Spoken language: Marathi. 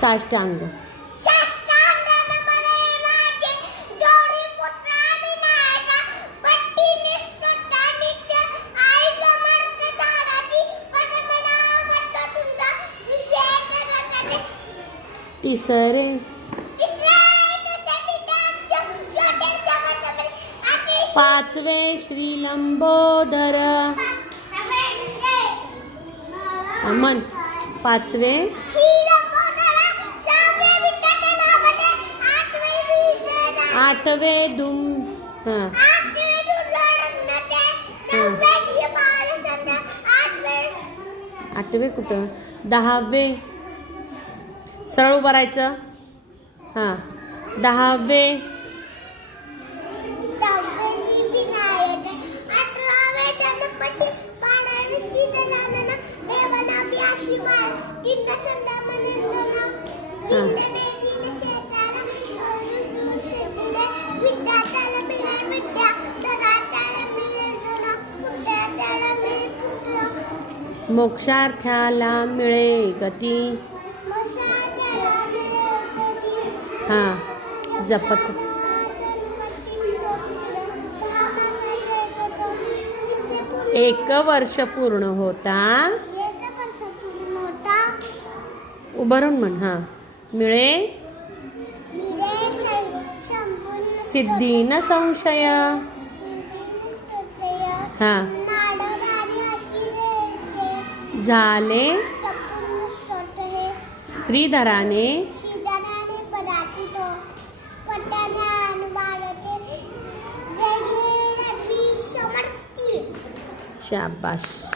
साष्टांग. तिसरे पाचवे श्री लंबोदर. मन पाचवे आठवे दुम हां आठवे कुठं दहावे सरळ उभं राहायचं. हां दहावे मोक्षार्थ्याला मिळे गती. हां जपत एक वर्ष पूर्ण होता. उभं राहून म्हण. हां मिळे सिद्धी न संशय. हां झाले श्रीधराने शाबाश.